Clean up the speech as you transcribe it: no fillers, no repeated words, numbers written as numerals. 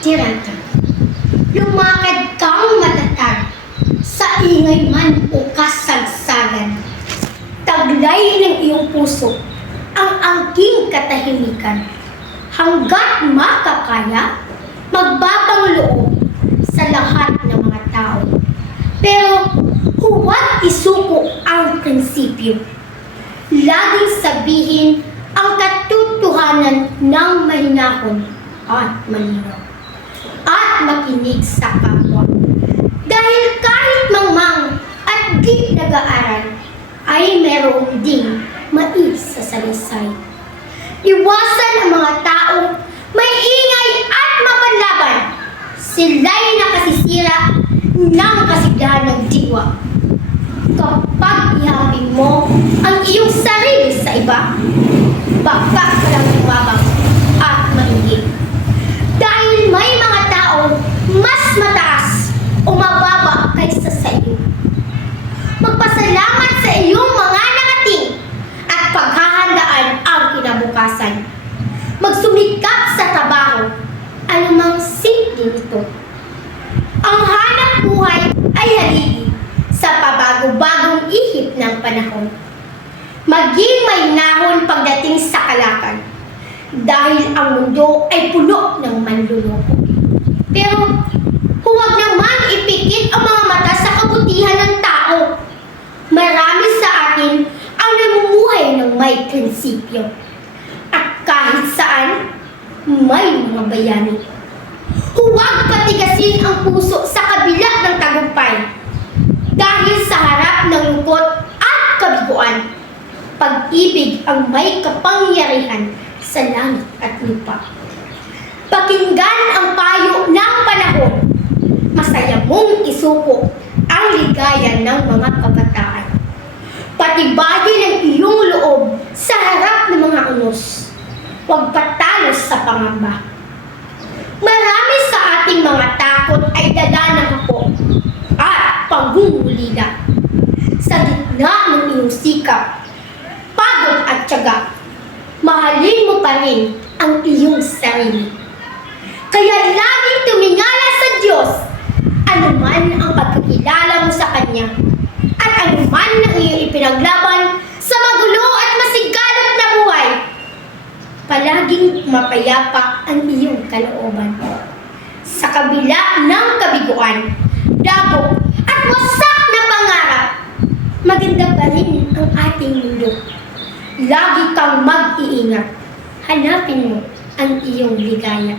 tiranta. Lumakad kang matatag, sa ingay man o kasagsagan. Taglay ng iyong puso ang angking katahimikan. Hanggat makakaya, magbabang loob sa lahat ng mga tao. Pero huwag isuko ang prinsipyo. Laging sabihin ang katotohanan ng mahinahon at malinaw. At makinig sa kapwa. Dahil kahit mangmang at di nag-aaral, ay meron ding maisasalaysay. Iwasan ang mga taong may ingay at mapanlaban. Sila'y nakasisira ng kasigahan ng diwa. Kapag ihapin mo ang iyong sarili sa iba, baka ka lang tumabang at maingay. Dahil may mga taong mas mataas o mababa kaysa sa iyo. Magpasalamat sa iyong mga nakating at paghahandaan ang kinabukasan. Magsumikap sa trabaho, anumang simple nito. Ang hanap buhay ay haligi sa pabago-bagong ihip ng panahon. Maging mahinahon pagdating sa kalakal, dahil ang mundo ay puno ng manluloko. Pero huwag naman ipikit ang mga mata sa kabutihan ng tao. Marami sa atin ang namumuhay ng may prinsipyo. At kahit saan, may mga bayani. Huwag patigasin ang puso sa kabila ng tagumpay. Dahil sa harap ng lungkot at kabiguan, pag-ibig ang may kapangyarihan sa langit at lupa. Pakinggan ang payo ng panahon. Masaya mong isuko ang ligaya ng mga kabataan. Patibayin ang iyong loob sa harap ng mga unos. Huwag patalos sa pangamba. Marami sa ating mga takot ay dala ng hapon at pagmumulila. Sa gitna ng iyong sikap, pagod at tiyaga, mahalin mo pa rin ang iyong sarili. Kaya laging tumingala sa Diyos, anuman ang pagkakilala mo sa Kanya, at anuman ang iyong ipinaglaban sa magulo at masigalot na buhay. Palaging mapayapa ang iyong kalooban. Sa kabila ng kabiguan, dabo at wasak na pangarap, maganda pa rin ang ating mundo. Lagi kang mag-iingat. Hanapin mo ang iyong ligaya.